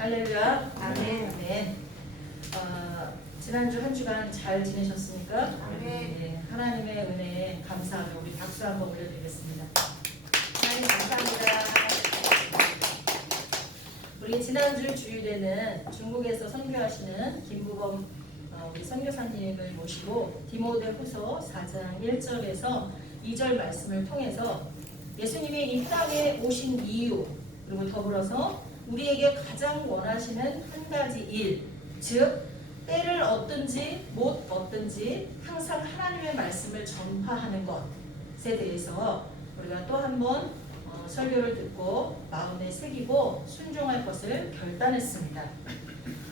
할렐루야. 아멘. 아멘. 지난주 한 주간 잘 지내셨습니까? 아멘. 네, 하나님의 은혜에 감사하며 우리 박수 한번 올려드리겠습니다. 하나님 감사합니다. 우리 지난주 주일에는 중국에서 선교하시는 김부범 우리 선교사님을 모시고 디모데후서 4장 1절에서 2절 말씀을 통해서 예수님이 이 땅에 오신 이유, 그리고 더불어서 우리에게 가장 원하시는 한 가지 일, 즉 때를 얻든지 못 얻든지 항상 하나님의 말씀을 전파하는 것에 대해서 우리가 또 한 번 설교를 듣고 마음에 새기고 순종할 것을 결단했습니다.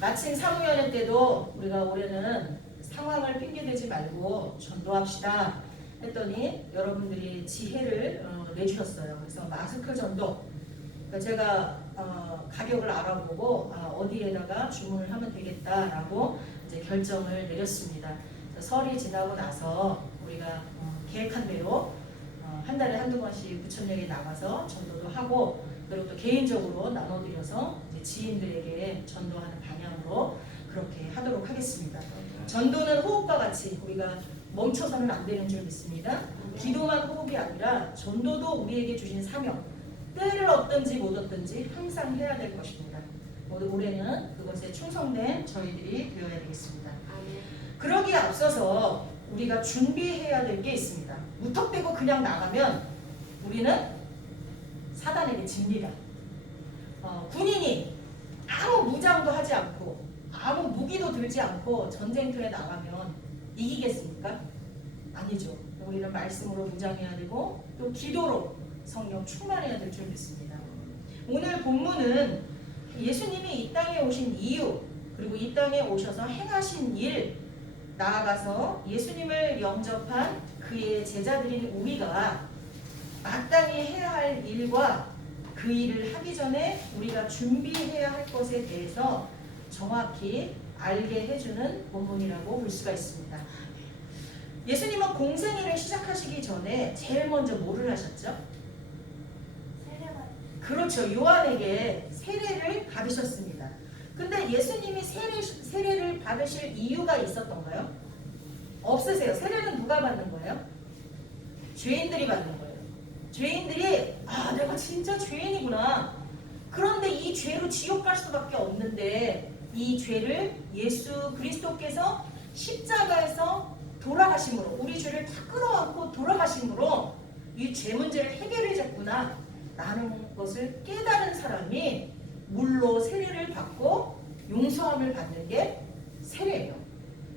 마침 사무연회 때도 우리가 올해는 상황을 핑계대지 말고 전도합시다 했더니 여러분들이 지혜를 내주셨어요. 그래서 마스크 전도, 그러니까 제가 가격을 알아보고 어디에다가 주문을 하면 되겠다라고 이제 결정을 내렸습니다. 설이 지나고 나서 우리가 계획한 대로 한 달에 한두 번씩 부천역에 나가서 전도도 하고, 그리고 또 개인적으로 나눠드려서 이제 지인들에게 전도하는 방향으로 그렇게 하도록 하겠습니다. 전도는 호흡과 같이 우리가 멈춰서는 안 되는 줄 믿습니다. 기도만 호흡이 아니라 전도도 우리에게 주신 사명, 때를 얻든지 못 얻든지 항상 해야 될 것입니다. 모두 올해는 그것에 충성된 저희들이 되어야 되겠습니다. 그러기에 앞서서 우리가 준비해야 될 게 있습니다. 무턱대고 그냥 나가면 우리는 사단에게 집니다. 군인이 아무 무장도 하지 않고 아무 무기도 들지 않고 전쟁터에 나가면 이기겠습니까? 아니죠. 우리는 말씀으로 무장해야 되고 또 기도로 성령 충만해야 될 줄 믿습니다. 오늘 본문은 예수님이 이 땅에 오신 이유, 그리고 이 땅에 오셔서 행하신 일, 나아가서 예수님을 영접한 그의 제자들인 우리가 마땅히 해야 할 일과 그 일을 하기 전에 우리가 준비해야 할 것에 대해서 정확히 알게 해주는 본문이라고 볼 수가 있습니다. 예수님은 공생애를 시작하시기 전에 제일 먼저 뭐를 하셨죠? 그렇죠. 요한에게 세례를 받으셨습니다. 근데 예수님이 세례를 받으실 이유가 있었던가요? 없으세요. 세례는 누가 받는 거예요? 죄인들이 받는 거예요. 죄인들이 내가 진짜 죄인이구나. 그런데 이 죄로 지옥 갈 수밖에 없는데 이 죄를 예수 그리스도께서 십자가에서 돌아가심으로, 우리 죄를 다 끌어안고 돌아가심으로 이 죄 문제를 해결해 줬구나 라는 것을 깨달은 사람이 물로 세례를 받고 용서함을 받는 게 세례예요.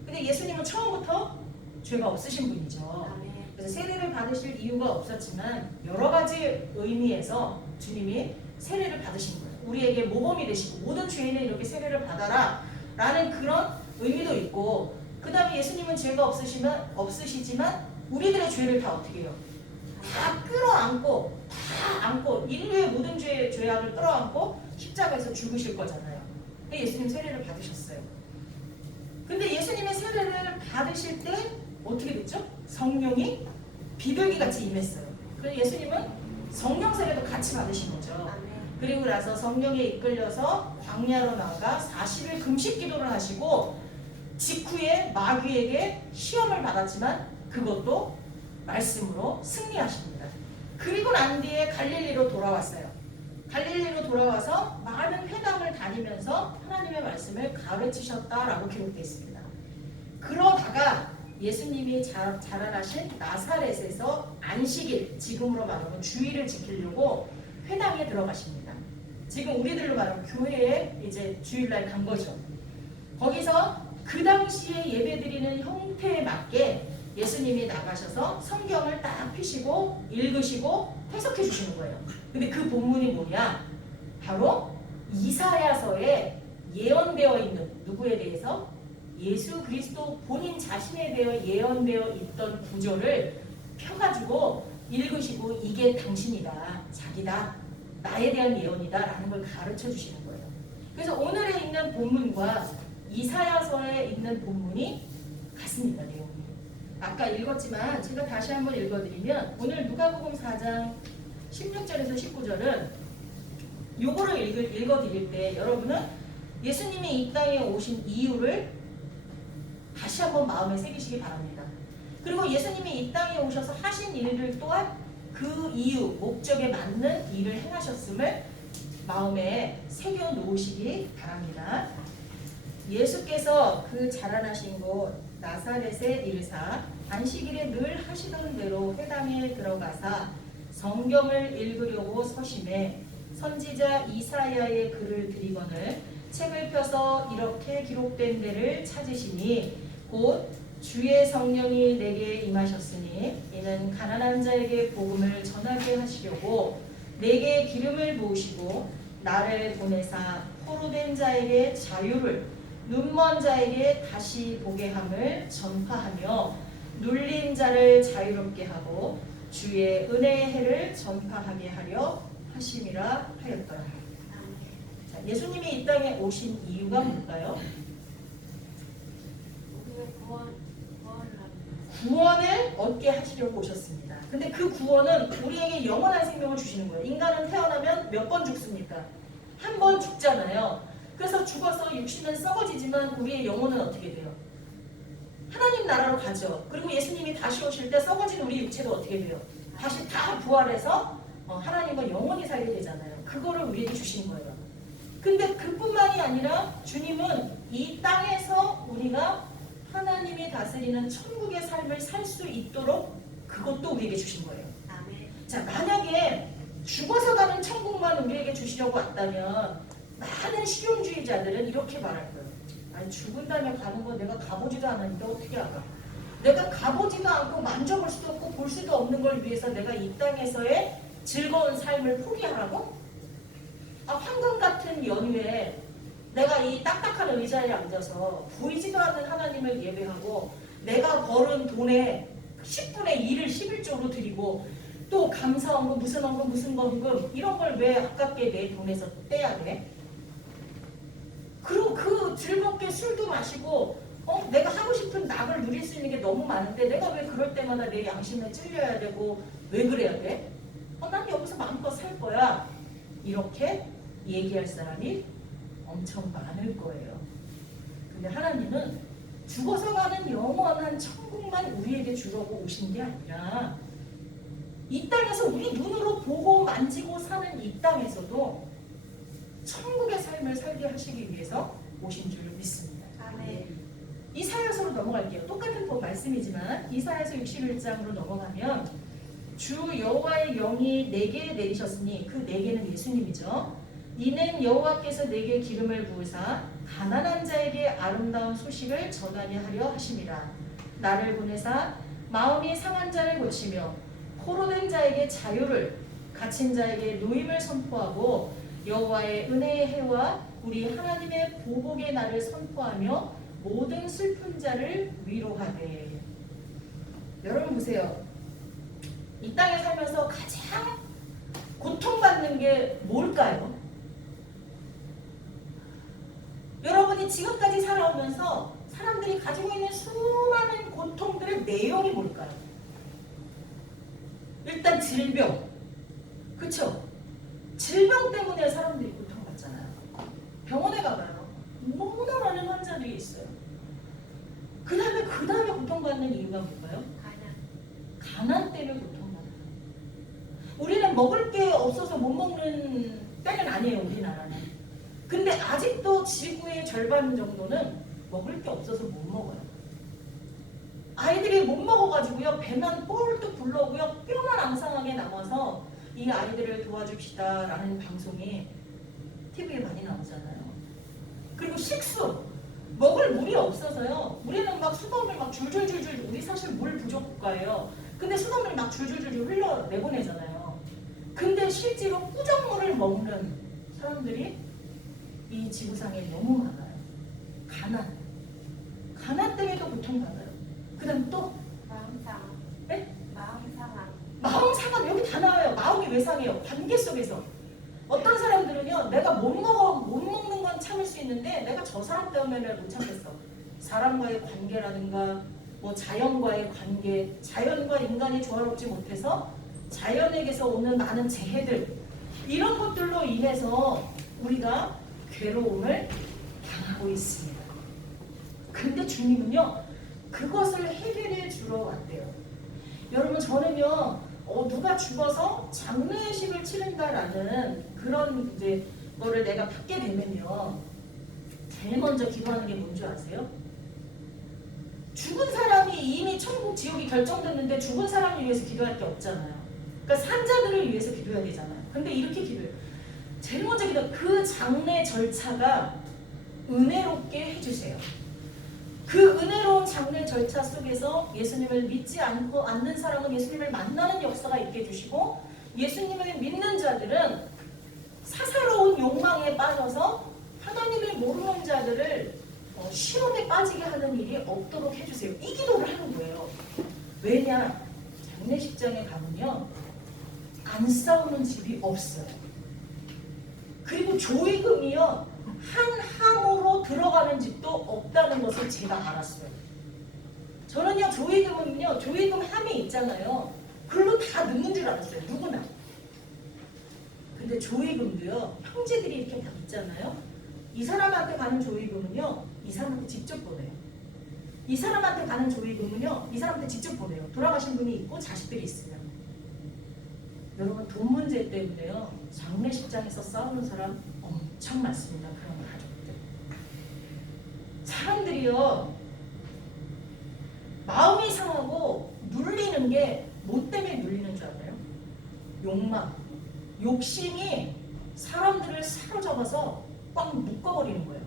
근데 예수님은 처음부터 죄가 없으신 분이죠. 그래서 세례를 받으실 이유가 없었지만 여러 가지 의미에서 주님이 세례를 받으신 거예요. 우리에게 모범이 되시고 모든 죄인은 이렇게 세례를 받아라 라는 그런 의미도 있고, 그 다음에 예수님은 죄가 없으시지만 우리들의 죄를 다 어떻게 해요? 다 끌어안고, 다 안고, 인류의 모든 죄악을 끌어안고 십자가에서 죽으실 거잖아요. 예수님 세례를 받으셨어요. 근데 예수님의 세례를 받으실 때 어떻게 됐죠? 성령이 비둘기같이 임했어요. 그래서 예수님은 성령 세례도 같이 받으신 거죠. 그리고 나서 성령에 이끌려서 광야로 나가 40일 금식 기도를 하시고 직후에 마귀에게 시험을 받았지만 그것도 말씀으로 승리하십니다. 그리고 난 뒤에 갈릴리로 돌아왔어요. 갈릴리로 돌아와서 많은 회당을 다니면서 하나님의 말씀을 가르치셨다라고 기록되어 있습니다. 그러다가 예수님이 자라나신 나사렛에서 안식일, 지금으로 말하면 주일을 지키려고 회당에 들어가십니다. 지금 우리들로 말하면 교회에 이제 주일날 간 거죠. 거기서 그 당시에 예배드리는 형태에 맞게 예수님이 나가셔서 성경을 딱 펴시고 읽으시고 해석해 주시는 거예요. 근데 그 본문이 뭐냐? 바로 이사야서에 예언되어 있는 누구에 대해서? 예수 그리스도 본인 자신에 대해 예언되어 있던 구절을 펴가지고 읽으시고 이게 당신이다, 자기다, 나에 대한 예언이다 라는 걸 가르쳐 주시는 거예요. 그래서 오늘에 있는 본문과 이사야서에 있는 본문이 같습니다. 내용이. 아까 읽었지만 제가 다시 한번 읽어드리면 오늘 누가복음 4장 16절에서 19절은 요거를 읽어드릴 때 여러분은 예수님이 이 땅에 오신 이유를 다시 한번 마음에 새기시기 바랍니다. 그리고 예수님이 이 땅에 오셔서 하신 일들 또한 그 이유, 목적에 맞는 일을 행하셨음을 마음에 새겨 놓으시기 바랍니다. 예수께서 그 자라나신 곳 나사렛에 이르사 안식일에 늘 하시던 대로 회당에 들어가사 성경을 읽으려고 서심해 선지자 이사야의 글을 들이거늘 책을 펴서 이렇게 기록된 데를 찾으시니 곧 주의 성령이 내게 임하셨으니 이는 가난한 자에게 복음을 전하게 하시려고 내게 기름을 부으시고 나를 보내사 포로된 자에게 자유를 눈먼 자에게 다시 보게 함을 전파하며 눌린 자를 자유롭게 하고 주의 은혜의 해를 전파하게 하려 하심이라 하였더라. 자, 예수님이 이 땅에 오신 이유가 뭘까요? 구원을 얻게 하시려고 오셨습니다. 근데 그 구원은 우리에게 영원한 생명을 주시는 거예요. 인간은 태어나면 몇 번 죽습니까? 한 번 죽잖아요. 그래서 죽어서 육신은 썩어지지만 우리의 영혼은 어떻게 돼요? 하나님 나라로 가죠. 그리고 예수님이 다시 오실 때 썩어진 우리 육체도 어떻게 돼요? 다시 다 부활해서 하나님과 영원히 살게 되잖아요. 그거를 우리에게 주신 거예요. 근데 그뿐만이 아니라 주님은 이 땅에서 우리가 하나님이 다스리는 천국의 삶을 살 수 있도록 그것도 우리에게 주신 거예요. 아멘. 자, 만약에 죽어서 가는 천국만 우리에게 주시려고 왔다면 많은 실용주의자들은 이렇게 말할 거예요. 아니, 죽은 다음에 가는 건 내가 가보지도 않았는데 어떻게 알아? 내가 가보지도 않고 만져볼 수도 없고 볼 수도 없는 걸 위해서 내가 이 땅에서의 즐거운 삶을 포기하라고? 황금 같은 연휴에 내가 이 딱딱한 의자에 앉아서 보이지도 않는 하나님을 예배하고 내가 벌은 돈의 10분의 1을 11조로 드리고 또 감사원금 무슨 원금 무슨 원금 이런 걸 왜 아깝게 내 돈에서 떼야 돼? 그리고 그 즐겁게 술도 마시고 내가 하고 싶은 낙을 누릴 수 있는 게 너무 많은데 내가 왜 그럴 때마다 내 양심에 찔려야 되고 왜 그래야 돼? 난 여기서 마음껏 살 거야. 이렇게 얘기할 사람이 엄청 많을 거예요. 근데 하나님은 죽어서 가는 영원한 천국만 우리에게 주려고 오신 게 아니라 이 땅에서 우리 눈으로 보고 만지고 사는 이 땅에서도 천국의 삶을 살게 하시기 위해서 오신 줄 믿습니다. 아멘. 이사야서로 넘어갈게요. 똑같은 말씀이지만 이사야서 61장으로 넘어가면 주 여호와의 영이 내게 내리셨으니 그 내게는 예수님이죠. 이는 여호와께서 내게 기름을 부으사 가난한 자에게 아름다운 소식을 전하게 하려 하심이라. 나를 보내사 마음이 상한 자를 고치며 포로된 자에게 자유를 갇힌 자에게 노임을 선포하고 여호와의 은혜의 해와 우리 하나님의 보복의 날을 선포하며 모든 슬픈 자를 위로하되. 여러분 보세요. 이 땅에 살면서 가장 고통받는 게 뭘까요? 여러분이 지금까지 살아오면서 사람들이 가지고 있는 수많은 고통들의 내용이 뭘까요? 일단 질병. 그쵸? 질병 때문에 사람들이 고통받잖아요. 병원에 가봐요. 너무나 많은 환자들이 있어요. 그 다음에 고통받는 이유가 뭘까요? 가난 때문에 고통받아요. 우리는 먹을 게 없어서 못 먹는 때는 아니에요. 우리나라는. 근데 아직도 지구의 절반 정도는 먹을 게 없어서 못 먹어요. 아이들이 못 먹어가지고요. 배만 뻘뚝 불러오고요. 뼈만 앙상하게 남아서 이 아이들을 도와줍시다 라는 방송이 TV에 많이 나오잖아요. 그리고 식수. 먹을 물이 없어서요. 우리는 막 수돗물 막 줄줄줄줄, 우리 사실 물 부족 국가예요. 근데 수돗물 막 줄줄줄줄 흘러 내보내잖아요. 근데 실제로 꾸정물을 먹는 사람들이 이 지구상에 너무 많아요. 가난 때문에도 고통받아요. 그 다음 또 마음상한. 네? 마음상한. 마음상한. 여기 다 나와요. 마음이 왜 상해요? 관계 속에서. 어떤 사람들은요, 내가 못 먹는 건 참을 수 있는데 내가 저 사람 때문에 못 참겠어. 사람과의 관계라든가 뭐 자연과의 관계, 자연과 인간이 조화롭지 못해서 자연에게서 오는 많은 재해들, 이런 것들로 인해서 우리가 괴로움을 당하고 있습니다. 근데 주님은요, 그것을 해결해 주러 왔대요. 여러분, 저는요, 누가 죽어서 장례식을 치른다라는 그런 이제 거를 내가 받게 되면요, 제일 먼저 기도하는 게 뭔지 아세요? 죽은 사람이 이미 천국 지옥이 결정됐는데 죽은 사람을 위해서 기도할 게 없잖아요. 그러니까 산자들을 위해서 기도해야 되잖아요. 근데 이렇게 기도해요. 제일 먼저 그 장례 절차가 은혜롭게 해주세요. 그 은혜로운 장례 절차 속에서 예수님을 믿지 않는 사람은 예수님을 만나는 역사가 있게 해주시고, 예수님을 믿는 자들은 사사로운 욕망에 빠져서 하나님을 모르는 자들을 시험에 빠지게 하는 일이 없도록 해주세요. 이 기도를 하는 거예요. 왜냐? 장례식장에 가면요, 안 싸우는 집이 없어요. 그리고 조의금이요, 한 항으로 들어가는 집도 없다는 것을 제가 알았어요. 저는요, 조의금 함이 있잖아요. 글로 다 넣는 줄 알았어요. 누구나. 근데 조의금도요, 형제들이 이렇게 막 있잖아요. 이 사람한테 가는 조의금은요, 이 사람한테 직접 보내요. 이 사람한테 가는 조의금은요, 이 사람한테 직접 보내요. 돌아가신 분이 있고 자식들이 있으면. 여러분, 돈 문제 때문에요, 장례식장에서 싸우는 사람 엄청 많습니다. 그런 가족들. 사람들이요, 마음이 상하고 눌리는 게 뭐 때문에 눌리는 줄 알아요? 욕망, 욕심이 사람들을 사로잡아서 꽉 묶어버리는 거예요.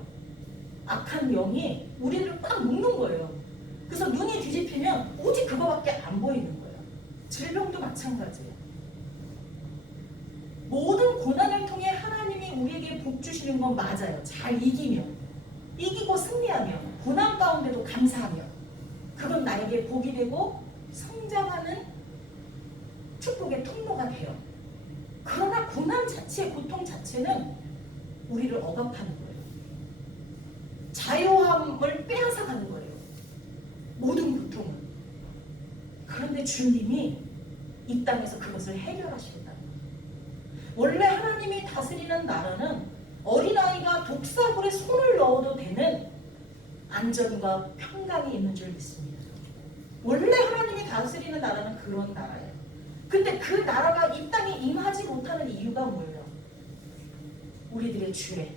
악한 영이 우리를 꽉 묶는 거예요. 그래서 눈이 뒤집히면 오직 그거밖에 안 보이는 거예요. 질병도 마찬가지예요. 모든 고난을 통해 하나님이 우리에게 복 주시는 건 맞아요. 잘 이기고 승리하며 고난 가운데도 감사하며, 그건 나에게 복이 되고 성장하는 축복의 통로가 돼요. 그러나 고난 자체, 고통 자체는 우리를 억압하는 거예요. 자유함을 빼앗아가는 거예요. 모든 고통은. 그런데 주님이 이 땅에서 그것을 해결하신다. 원래 하나님이 다스리는 나라는 어린아이가 독사물에 손을 넣어도 되는 안전과 평강이 있는 줄 믿습니다. 원래 하나님이 다스리는 나라는 그런 나라예요. 근데 그 나라가 이 땅에 임하지 못하는 이유가 뭐예요? 우리들의 죄,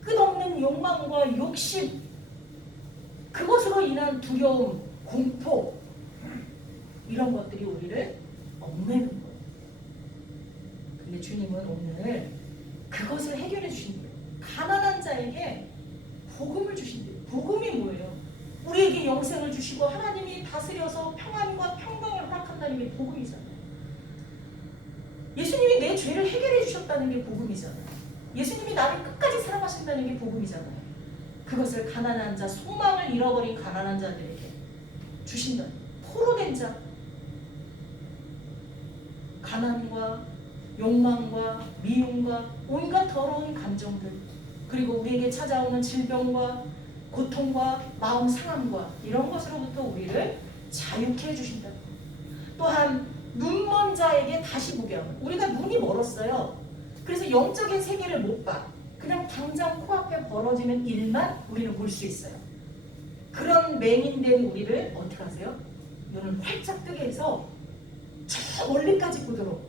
끝없는 욕망과 욕심, 그것으로 인한 두려움, 공포, 이런 것들이 우리를 얽매는 거예요. 근데 주님은 오늘 그것을 해결해 주신대요. 가난한 자에게 복음을 주신대요. 복음이 뭐예요? 우리에게 영생을 주시고 하나님이 다스려서 평안과 평강을 허락한다는 게 복음이잖아요. 예수님이 내 죄를 해결해 주셨다는 게 복음이잖아요. 예수님이 나를 끝까지 사랑하신다는 게 복음이잖아요. 그것을 가난한 자, 소망을 잃어버린 가난한 자들에게 주신다. 포로된 자, 가난과 욕망과 미움과 온갖 더러운 감정들, 그리고 우리에게 찾아오는 질병과 고통과 마음 상함과 이런 것으로부터 우리를 자유케 해주신다. 또한 눈먼 자에게 다시 보게 하면, 우리가 눈이 멀었어요. 그래서 영적인 세계를 못 봐. 그냥 당장 코앞에 벌어지는 일만 우리는 볼 수 있어요. 그런 맹인된 우리를 어떻게 하세요? 눈을 활짝 뜨게 해서 저 멀리까지 보도록.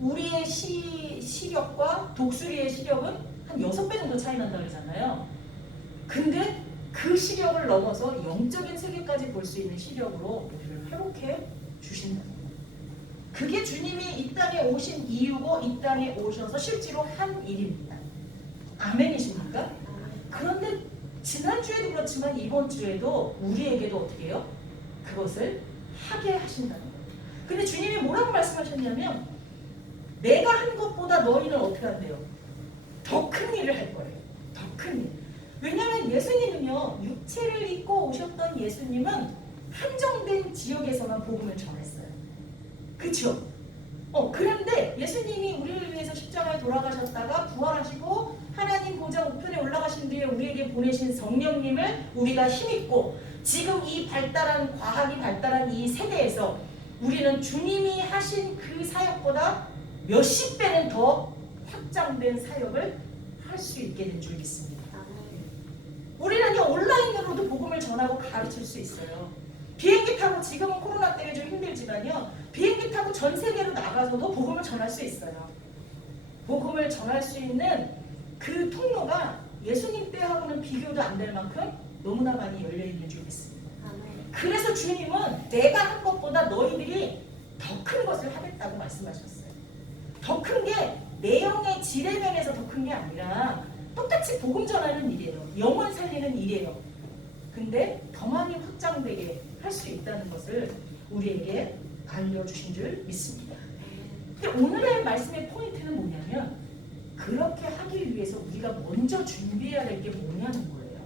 우리의 시력과 독수리의 시력은 한 6배 정도 차이 난다고 그러잖아요. 근데 그 시력을 넘어서 영적인 세계까지 볼 수 있는 시력으로 우리를 회복해 주신다. 그게 주님이 이 땅에 오신 이유고 이 땅에 오셔서 실제로 한 일입니다. 아멘이십니까? 그런데 지난주에도 그렇지만 이번 주에도 우리에게도 어떻게 해요? 그것을 하게 하신다는 거예요. 근데 주님이 뭐라고 말씀하셨냐면, 내가 한 것보다 너희는 어떻게 한대요? 더 큰 일을 할 거예요. 더 큰 일. 왜냐하면 예수님은요, 육체를 입고 오셨던 예수님은 한정된 지역에서만 복음을 전했어요. 그렇죠? 그런데 예수님이 우리를 위해서 십자가에 돌아가셨다가 부활하시고 하나님 보좌 우편에 올라가신 뒤에 우리에게 보내신 성령님을 우리가 힘입고, 지금 이 과학이 발달한 이 세대에서 우리는 주님이 하신 그 사역보다 몇십 배는 더 확장된 사역을 할 수 있게 된 줄 믿습니다. 우리는 그냥 온라인으로도 복음을 전하고 가르칠 수 있어요. 비행기 타고 지금은 코로나 때문에 좀 힘들지만요. 비행기 타고 전 세계로 나가서도 복음을 전할 수 있어요. 복음을 전할 수 있는 그 통로가 예수님 때하고는 비교도 안 될 만큼 너무나 많이 열려있는 줄 믿습니다. 그래서 주님은 내가 한 것보다 너희들이 더 큰 것을 하겠다고 말씀하셨어요. 더 큰 게 내용의 질의 면에서 더 큰 게 아니라 똑같이 복음 전하는 일이에요. 영혼 살리는 일이에요. 근데 더 많이 확장되게 할 수 있다는 것을 우리에게 알려주신 줄 믿습니다. 근데 오늘의 말씀의 포인트는 뭐냐면 그렇게 하기 위해서 우리가 먼저 준비해야 될 게 뭐냐는 거예요.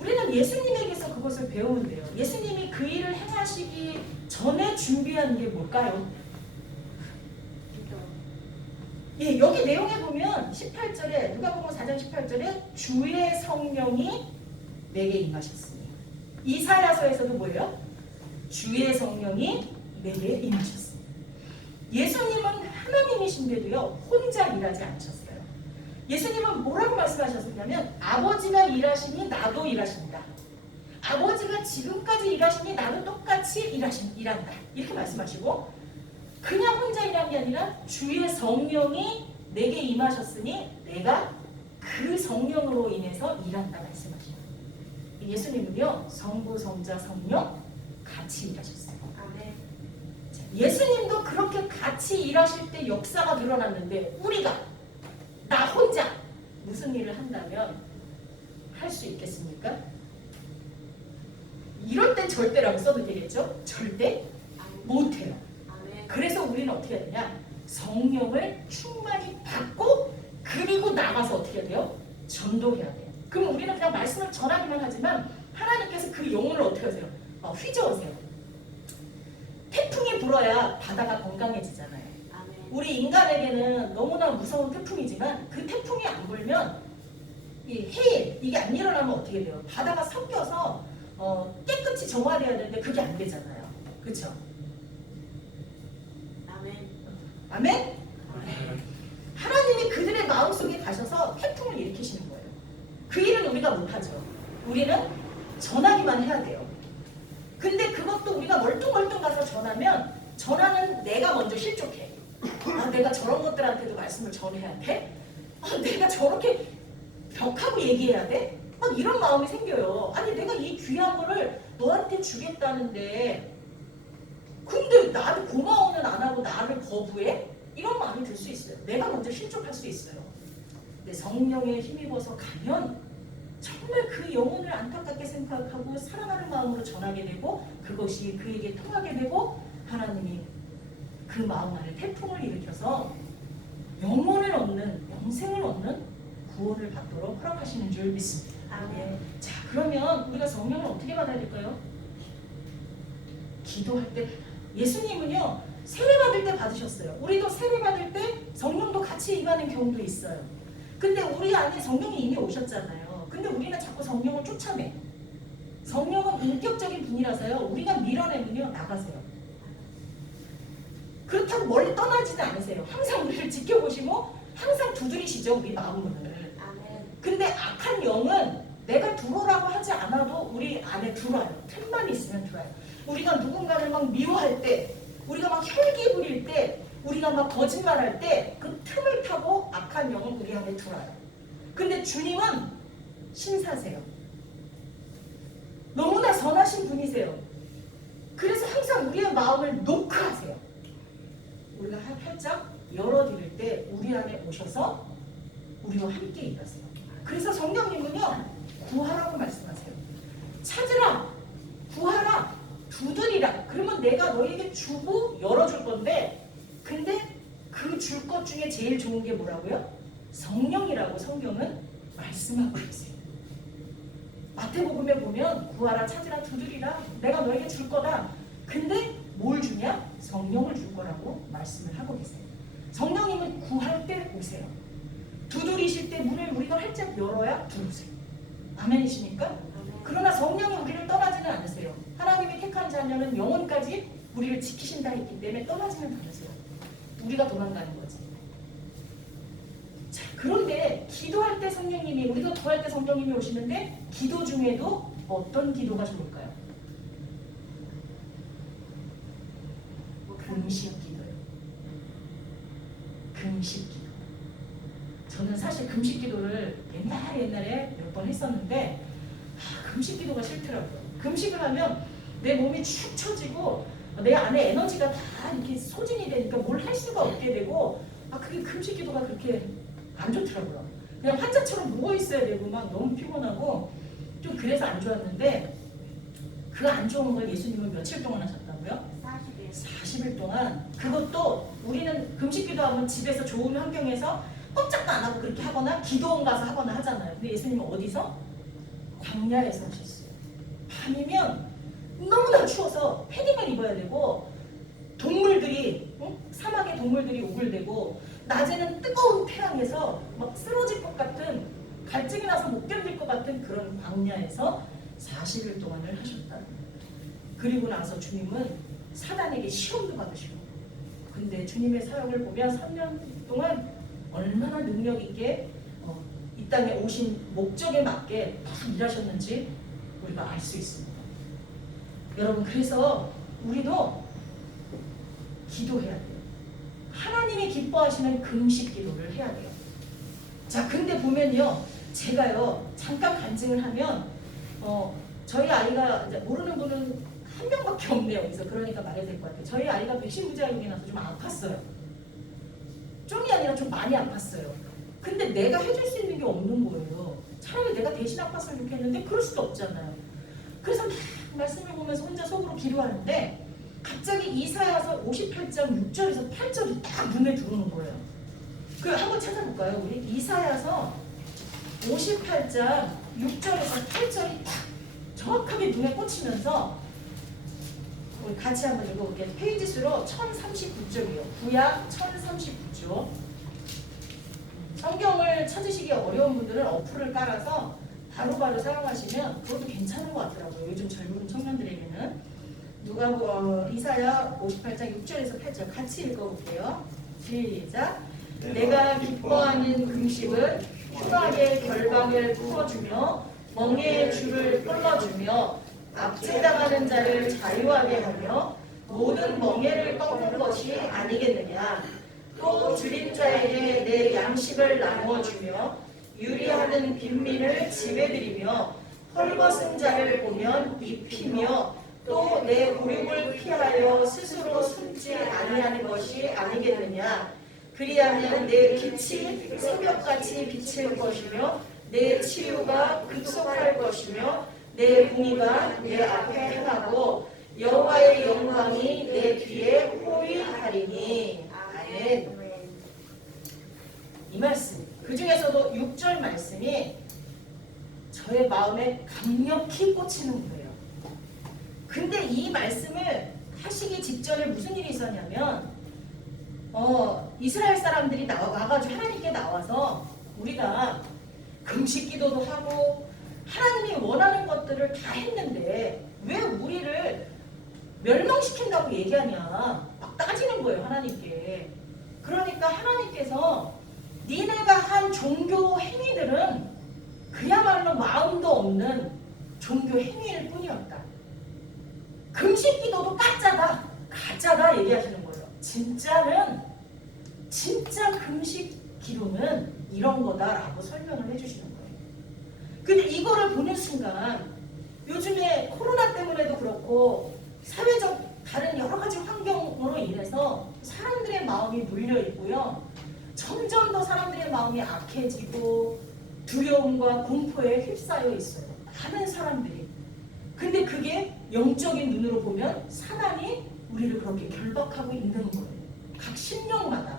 우리는 예수님에게서 그것을 배우는데요. 예수님이 그 일을 행하시기 전에 준비한 게 뭘까요? 예, 여기 내용에 보면 18절에 누가복음 4장 18절에 주의 성령이 내게 임하셨으니 이사야서에서도 뭐예요? 주의 성령이 내게 임하셨습니다. 예수님은 하나님이신데도요 혼자 일하지 않으셨어요. 예수님은 뭐라고 말씀하셨냐면 아버지가 일하시니 나도 일하신다. 아버지가 지금까지 일하시니 나도 똑같이 일한다. 이렇게 말씀하시고 그냥 혼자 일한 게 아니라 주의 성령이 내게 임하셨으니 내가 그 성령으로 인해서 일한다 말씀하시죠. 예수님은요 성부, 성자, 성령 같이 일하셨어요. 예수님도 그렇게 같이 일하실 때 역사가 드러났는데 우리가 나 혼자 무슨 일을 한다면 할 수 있겠습니까? 이럴 땐 절대라고 써도 되겠죠? 절대 못해요. 그래서 우리는 어떻게 해야 되냐? 성령을 충만히 받고 그리고 나가서 어떻게 해야 돼요? 전도해야 돼요. 그럼 우리는 그냥 말씀을 전하기만 하지만 하나님께서 그 영혼을 어떻게 하세요? 휘저으세요. 태풍이 불어야 바다가 건강해지잖아요. 우리 인간에게는 너무나 무서운 태풍이지만 그 태풍이 안 불면 이 해일 이게 안 일어나면 어떻게 돼요? 바다가 섞여서 깨끗이 정화돼야 되는데 그게 안 되잖아요. 그렇죠? 아멘? 하나님이 그들의 마음속에 가셔서 태풍을 일으키시는 거예요. 그 일은 우리가 못하죠. 우리는 전하기만 해야 돼요. 근데 그것도 우리가 멀뚱멀뚱 가서 전하면 전하는 내가 먼저 실족해. 내가 저런 것들한테도 말씀을 전해야 돼? 내가 저렇게 벽하고 얘기해야 돼? 이런 마음이 생겨요. 아니 내가 이 귀한 거를 너한테 주겠다는데 근데 나를 고마워는 안 하고 나를 거부해? 이런 마음이 들 수 있어요. 내가 먼저 실족할 수 있어요. 근데 성령에 힘입어서 가면 정말 그 영혼을 안타깝게 생각하고 사랑하는 마음으로 전하게 되고 그것이 그에게 통하게 되고 하나님이 그 마음 안에 태풍을 일으켜서 영혼을 얻는 영생을 얻는 구원을 받도록 허락하시는 줄 믿습니다. 아멘. 자 그러면 우리가 성령을 어떻게 받아야 될까요? 기도할 때 예수님은요 세례 받을 때 받으셨어요. 우리도 세례 받을 때 성령도 같이 임하는 경우도 있어요. 근데 우리 안에 성령이 이미 오셨잖아요. 근데 우리는 자꾸 성령을 쫓아내. 성령은 인격적인 분이라서요. 우리가 밀어내면요 나가세요. 그렇다고 멀리 떠나지는 않으세요. 항상 우리를 지켜보시고 항상 두드리시죠 우리 마음을. 근데 악한 영은 내가 들어오라고 하지 않아도 우리 안에 들어와요. 틈만 있으면 들어와요. 우리가 누군가를 막 미워할 때 우리가 막 혈기 부릴 때 우리가 막 거짓말할 때 그 틈을 타고 악한 영은 우리 안에 들어와요. 근데 주님은 신사세요. 너무나 선하신 분이세요. 그래서 항상 우리의 마음을 노크하세요. 우리가 활짝 열어드릴 때 우리 안에 오셔서 우리와 함께 일하세요. 그래서 성령님은요 구하라고 말씀하세요. 찾으라, 구하라, 두드리라. 그러면 내가 너에게 주고 열어줄 건데 근데 그 줄 것 중에 제일 좋은 게 뭐라고요? 성령이라고 성경은 말씀하고 있어요. 마태복음에 보면 구하라, 찾으라, 두드리라. 내가 너에게 줄 거다. 근데 뭘 주냐? 성령을 줄 거라고 말씀을 하고 계세요. 성령님은 구할 때 오세요. 두드리실 때 문을 우리가 활짝 열어야 들어오세요. 아멘이십니까? 그러나 성령이 우리를 떠나지는 않으세요. 하나님이 택한 자녀는 영혼까지 우리를 지키신다 했기 때문에 떠나지는 않으세요. 우리가 도망가는 거지. 자, 그런데 기도할 때 성령님이, 우리가 구할 때 성령님이 오시는데 기도 중에도 어떤 기도가 좋을까요? 금식 기도요. 금식 기도. 저는 사실 금식 기도를 옛날에 몇 번 했었는데 금식 기도가 싫더라고요. 금식을 하면 내 몸이 축 처지고 내 안에 에너지가 다 이렇게 소진이 되니까 뭘 할 수가 없게 되고 그게 금식 기도가 그렇게 안 좋더라고요. 그냥 환자처럼 누워 있어야 되고 막 너무 피곤하고 좀 그래서 안 좋았는데 그 안 좋은 걸 예수님은 며칠 동안 하셨다고요? 40일 동안. 그것도 우리는 금식 기도하면 집에서 좋은 환경에서 꼼짝도 안 하고 그렇게 하거나 기도원 가서 하거나 하잖아요. 근데 예수님은 어디서? 광야에서 하셨어요. 밤이면 너무나 추워서 패딩을 입어야 되고 동물들이 사막의 동물들이 우글대고 낮에는 뜨거운 태양에서 막 쓰러질 것 같은 갈증이 나서 못 견딜 것 같은 그런 광야에서 40일 동안을 하셨다. 그리고 나서 주님은 사단에게 시험도 받으시고 근데 주님의 사역을 보면 3년 동안 얼마나 능력 있게 이 땅에 오신 목적에 맞게 다 일하셨는지 우리가 알 수 있습니다. 여러분 그래서 우리도 기도해야 돼요. 하나님이 기뻐하시는 금식 기도를 해야 돼요. 자 근데 보면요 제가요 잠깐 간증을 하면 저희 아이가 이제 모르는 분은 한 명밖에 없네요. 여기서 그러니까 말해야 될 것 같아요. 저희 아이가 백신 부작용이 나서 좀 아팠어요. 좀이 아니라 좀 많이 아팠어요. 근데 내가 해줄 수 있는 게 없는 거예요. 차라리 내가 대신 아팠으면 좋겠는데 그럴 수도 없잖아요. 그래서 막 말씀을 보면서 혼자 속으로 기도하는데 갑자기 이사야서 58장 6절에서 8절이 딱 눈에 들어오는 거예요. 그 한번 찾아볼까요? 우리 이사야서 58장 6절에서 8절이 딱 정확하게 눈에 꽂히면서 우리 같이 한번 읽어볼게요. 페이지 수로 1039쪽이요. 구약 1039쪽. 성경을 찾으시기 어려운 분들은 어플을 깔아서 바로바로 사용하시면 그것도 괜찮은 것 같더라고요. 요즘 젊은 청년들에게는. 이사야 58장 6절에서 8절 같이 읽어볼게요. 시작. 내가 기뻐하는 금식은 흉악의 결박을 풀어주며 멍에의 줄을 끊어주며 압제당하는 자를 자유하게 하며 모든 멍에를 꺾는 것이 아니겠느냐. 또 줄인 자에게 내 양식을 나누어주며 유리하는 빈민을 지배드리며 헐벗은 자를 보면 입히며 또 내 굴욕을 피하여 스스로 숨지 아니하는 것이 아니겠느냐. 그리하면 내 빛이 새벽같이 비칠 것이며 내 치유가 급속할 것이며 내 공의가 내 앞에 행하고 여호와의 영광이 내 뒤에 호위하리니. 아멘. 이 말씀 그 중에서도 6절 말씀이 저의 마음에 강력히 꽂히는 거예요. 근데 이 말씀을 하시기 직전에 무슨 일이 있었냐면 이스라엘 사람들이 와가지고 하나님께 나와서 우리가 금식 기도도 하고 하나님이 원하는 것들을 다 했는데 왜 우리를 멸망시킨다고 얘기하냐 막 따지는 거예요. 하나님께. 그러니까 하나님께서 니네가 한 종교 행위들은 그야말로 마음도 없는 종교 행위일 뿐이었다. 금식 기도도 가짜다 얘기하시는 거예요. 진짜 금식 기도는 이런 거다라고 설명을 해주시는 거예요. 근데 이거를 보는 순간 요즘에 코로나 때문에도 그렇고 사회적 다른 여러 가지 환경으로 인해서 사람들의 마음이 눌려 있고요. 점점 더 사람들의 마음이 악해지고 두려움과 공포에 휩싸여 있어요. 많은 사람들이. 근데 그게 영적인 눈으로 보면 사단이 우리를 그렇게 결박하고 있는 거예요. 각 신령마다.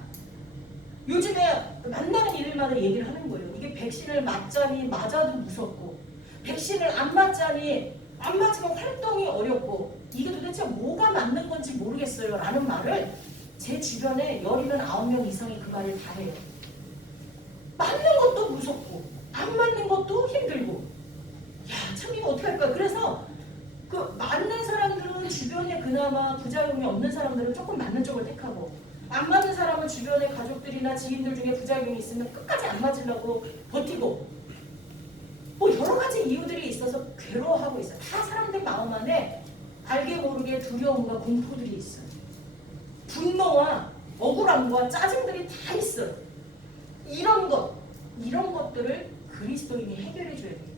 요즘에 만나는 일마다 얘기를 하는 거예요. 이게 백신을 맞자니 맞아도 무섭고 백신을 안 맞자니 안 맞으면 활동이 어렵고 이게 도대체 뭐가 맞는 건지 모르겠어요 라는 말을 제 주변에 79명 이상이 그 말을 다 해요. 맞는 것도 무섭고 안 맞는 것도 힘들고 참 이거 어떻게 할까. 그래서 그 맞는 사람들은 주변에 그나마 부작용이 없는 사람들은 조금 맞는 쪽을 택하고 안 맞는 사람은 주변의 가족들이나 지인들 중에 부작용이 있으면 끝까지 안 맞으려고 버티고 뭐 여러 가지 이유들이 있어서 괴로워하고 있어요. 다 사람들 마음 안에 알게 모르게 두려움과 공포들이 있어요. 분노와 억울함과 짜증들이 다 있어요. 이런 것들을 그리스도인이 해결해 줘야겠구나.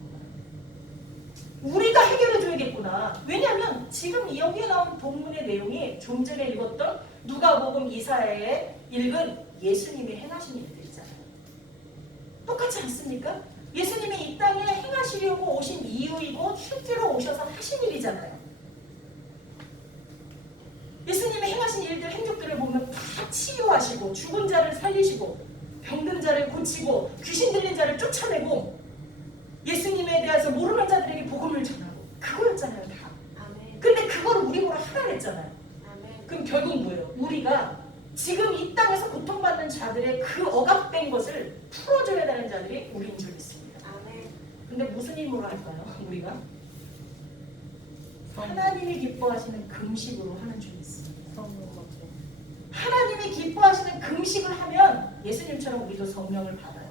우리가 해결해 줘야겠구나. 왜냐하면 지금 여기에 나온 본문의 내용이 좀 전에 읽었던 누가복음 이사야에 읽은 예수님이 행하신 일들이잖아요. 똑같지 않습니까? 예수님이 이 땅에 행하시려고 오신 이유이고 실제로 오셔서 하신 일이잖아요. 예수님이 행하신 일들, 행적들을 보면 다 치유하시고 죽은 자를 살리시고 병든 자를 고치고 귀신 들린 자를 쫓아내고 예수님에 대해서 모르는 자들에게 복음을 전하고 그거였잖아요. 다. 근데 그걸 우리 보러 하라 했잖아요. 그럼 결국 뭐예요? 우리가 지금 이 땅에서 고통받는 자들의 그 억압된 것을 풀어줘야 되는 자들이 우리인 줄 믿습니다. 근데 무슨 힘으로 할까요? 우리가? 하나님이 기뻐하시는 금식으로 하는 줄 믿습니다. 하나님이 기뻐하시는 금식을 하면 예수님처럼 우리도 성령을 받아요.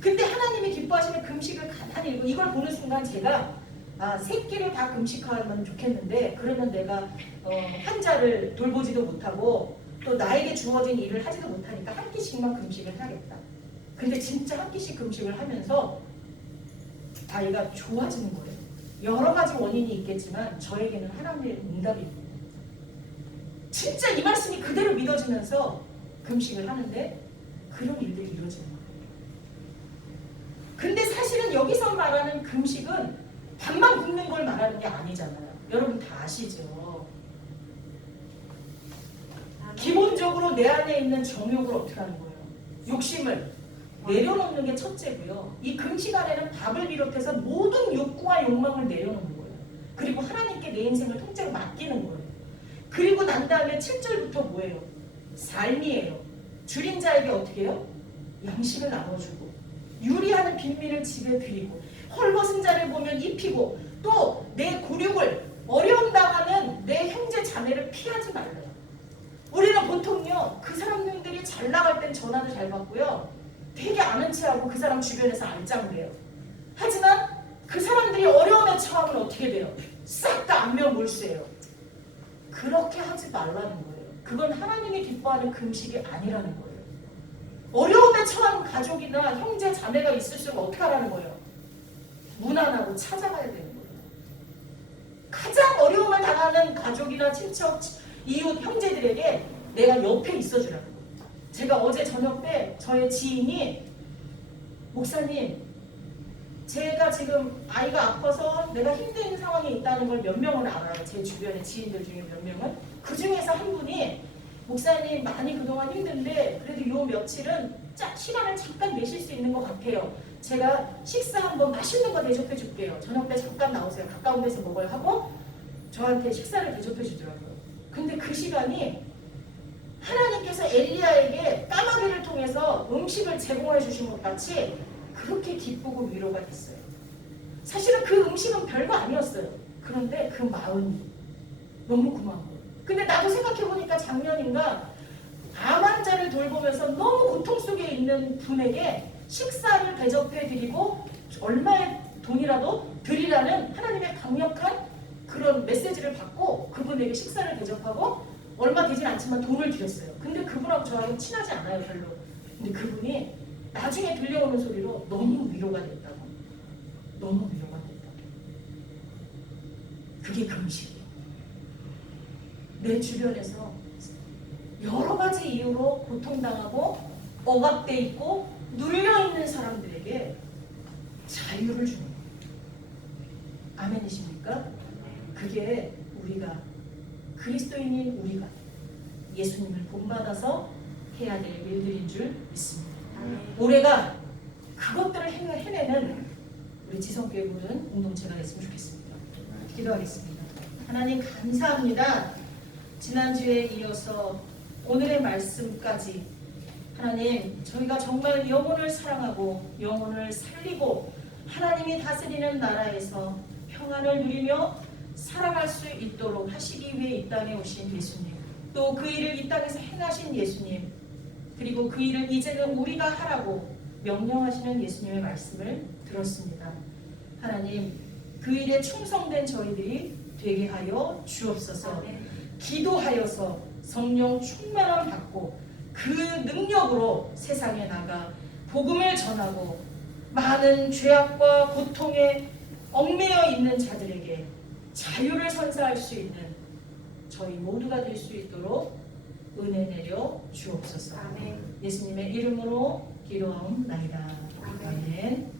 근데 하나님이 기뻐하시는 금식을 가만히 읽고 이걸 보는 순간 제가 세 끼를 다 금식하면 좋겠는데 그러면 내가 환자를 돌보지도 못하고 또 나에게 주어진 일을 하지도 못하니까 한 끼씩만 금식을 해야겠다. 근데 진짜 한 끼씩 금식을 하면서 아이가 좋아지는 거예요. 여러 가지 원인이 있겠지만 저에게는 하나님의 응답입니다. 진짜 이 말씀이 그대로 믿어지면서 금식을 하는데 그런 일들이 이루어지는 거예요. 근데 사실은 여기서 말하는 금식은 밥만 굶는 걸 말하는 게 아니잖아요. 여러분 다 아시죠? 기본적으로 내 안에 있는 정욕을 어떻게 하는 거예요? 욕심을 내려놓는 게 첫째고요. 이 금식 안에는 밥을 비롯해서 모든 욕구와 욕망을 내려놓는 거예요. 그리고 하나님께 내 인생을 통째로 맡기는 거예요. 그리고 난 다음에 7절부터 뭐예요? 삶이에요. 줄인 자에게 어떻게 해요? 양식을 나눠주고 유리하는 빈민을 집에 드리고 헐벗은 자를 보면 입히고 또 내 굴욕을 어려움 당하는 내 형제 자매를 피하지 말래요. 우리는 보통요 그 사람들이 잘 나갈 땐 전화도 잘 받고요 되게 아는 체하고 그 사람 주변에서 알짱대요. 하지만 그 사람들이 어려움에 처하면 어떻게 돼요? 싹 다 안면 몰수해요. 그렇게 하지 말라는 거예요. 그건 하나님이 기뻐하는 금식이 아니라는 거예요. 어려움에 처한 가족이나 형제 자매가 있을수록 어떻게 하라는 거예요? 무난하고 찾아가야 되는 거예요. 가장 어려움을 당하는 가족이나 친척, 이웃, 형제들에게 내가 옆에 있어주라는 거예요. 제가 어제 저녁 때 저의 지인이 목사님 제가 지금 아이가 아파서 내가 힘든 상황에 있다는 걸 몇 명은 알아요. 제 주변의 지인들 중에 몇 명은. 그 중에서 한 분이 목사님 많이 그동안 힘든데 그래도 요 며칠은 시간을 잠깐 내실 수 있는 것 같아요. 제가 식사 한번 맛있는 거 대접해 줄게요. 저녁 때 잠깐 나오세요. 가까운 데서 먹어요 하고 저한테 식사를 대접해 주더라고요. 근데 그 시간이 하나님께서 엘리야에게 까마귀를 통해서 음식을 제공해 주신 것 같이 그렇게 기쁘고 위로가 됐어요. 사실은 그 음식은 별거 아니었어요. 그런데 그 마음이 너무 고마운 거예요. 근데 나도 생각해보니까 작년인가 암 환자를 돌보면서 너무 고통 속에 있는 분에게 식사를 대접해드리고 얼마의 돈이라도 드리라는 하나님의 강력한 그런 메시지를 받고 그분에게 식사를 대접하고 얼마 되진 않지만 돈을 드렸어요. 근데 그분하고 저하고 친하지 않아요, 별로. 근데 그분이 나중에 들려오는 소리로 너무 위로가 됐다고. 너무 위로가 됐다고. 그게 금식이에요. 내 주변에서 여러 가지 이유로 고통당하고 억압돼 있고 눌려있는 사람들에게 자유를 주는 거예요. 아멘이십니까? 그게 우리가 그리스도인인 우리가 예수님을 본받아서 해야 될 일들인 줄 믿습니다. 올해가 그것들을 해내는 우리 지성교회 부른 공동체가 됐으면 좋겠습니다. 기도하겠습니다. 하나님 감사합니다. 지난주에 이어서 오늘의 말씀까지 하나님 저희가 정말 영혼을 사랑하고 영혼을 살리고 하나님이 다스리는 나라에서 평안을 누리며 살아갈 수 있도록 하시기 위해 이 땅에 오신 예수님 또 그 일을 이 땅에서 행하신 예수님, 그리고 그 일을 이제는 우리가 하라고 명령하시는 예수님의 말씀을 들었습니다. 하나님, 그 일에 충성된 저희들이 되게 하여 주옵소서. 기도하여서 성령 충만함 받고 그 능력으로 세상에 나가 복음을 전하고 많은 죄악과 고통에 얽매여 있는 자들에게 자유를 선사할 수 있는 저희 모두가 될 수 있도록 은혜 내려 주옵소서. 아멘. 예수님의 이름으로 기도하옵나이다. 아멘.